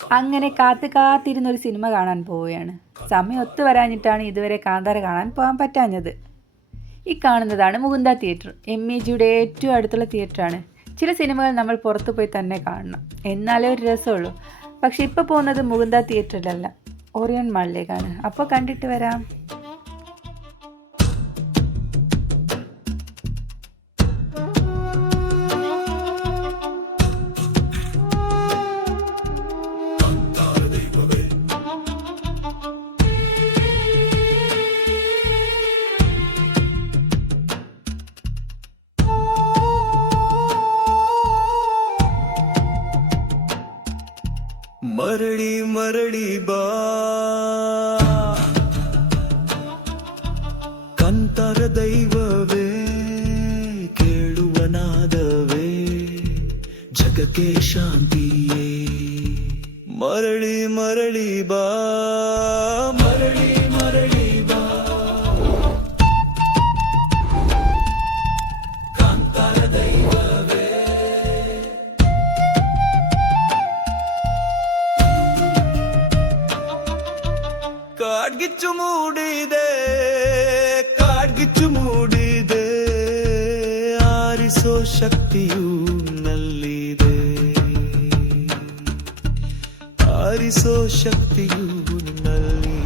അങ്ങനെ കാത്തു കാത്തിരുന്ന ഒരു സിനിമ കാണാൻ പോവുകയാണ്. സമയം ഒത്തു വരാഞ്ഞിട്ടാണ് ഇതുവരെ കാന്താര കാണാൻ പോകാൻ പറ്റാഞ്ഞത്. ഈ കാണുന്നതാണ് മുകുന്ദ തിയേറ്റർ. എം ഇ ജിയുടെ ഏറ്റവും അടുത്തുള്ള തിയേറ്ററാണ്. ചില സിനിമകൾ നമ്മൾ പുറത്തു പോയി തന്നെ കാണണം. എന്നാലേ ഒരു രസമുള്ളൂ. പക്ഷെ ഇപ്പോൾ പോകുന്നത് മുകുന്ദ തിയേറ്ററിലല്ല. ഓറിയൻ മാളിലേക്കാണ്. അപ്പോൾ കണ്ടിട്ട് വരാം. ಮರಳಿ ಮರಳಿ ಬಾ. ಕಂತರ ದೈವವೇ ಕೇಳುವನಾದವೇ ಜಗಕ್ಕೆ ಶಾಂತಿಯೇ. ಮರಳಿ ಮರಳಿ ಬಾ. കാഡ്ഗിച്ചു മൂടിയതേ കാഡ്ഗിച്ചു മൂടിയതേ ആരിസോ ശക്തിയു നല്ലിതേ ആരിസോ ശക്തിയു നല്ലിതേ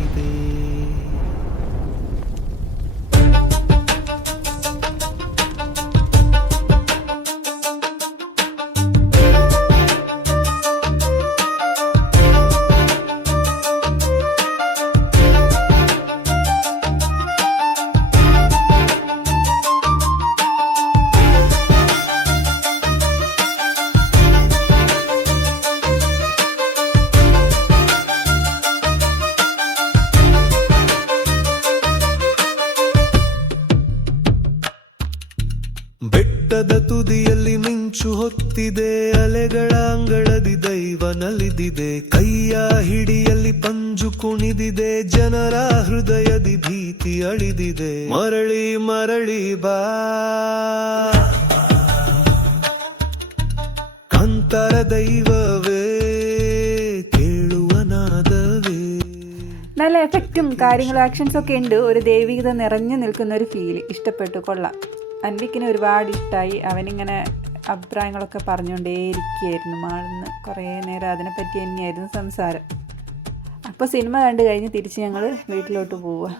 ಬೆಟ್ಟದ ತುದಿಯಲ್ಲಿ ಮಿಂಚು ಹೊತ್ತಿದೆ ಅಲೆಗಳ ಅಂಗಳದಿ ದೈವ ನಲಿದಿದೆ ಕೈಯ ಹಿಡಿಯಲ್ಲಿ ಪಂಜು ಕುಣಿದಿದೆ ಜನರ ಹೃದಯದಿ ಭೀತಿ ಅಳಿದಿದೆ ಮರಳಿ ಮರಳಿ ಬಾ ಕಾಂತರ ದೈವವೇ ಕೇಳುವ ನಾದವೇ നല്ല എഫക്റ്റും കാര്യങ്ങളും ആക്ഷൻസും ഒക്കെ ഉണ്ട് ഒരു ദൈവികത നിറഞ്ഞു നിൽക്കുന്ന ഒരു ഫീല് ഇഷ്ടപ്പെട്ടു കൊള്ളാം അൻവിക്കിനെ ഒരുപാട് ഇഷ്ടമായി അവനിങ്ങനെ അഭിപ്രായങ്ങളൊക്കെ പറഞ്ഞുകൊണ്ടേയിരിക്കുകയായിരുന്നു. മാളിന്ന് കുറേ നേരം അതിനെപ്പറ്റി തന്നെയായിരുന്നു സംസാരം. അപ്പോൾ സിനിമ കണ്ടു കഴിഞ്ഞ് തിരിച്ച് ഞങ്ങൾ വീട്ടിലോട്ട് പോവുക.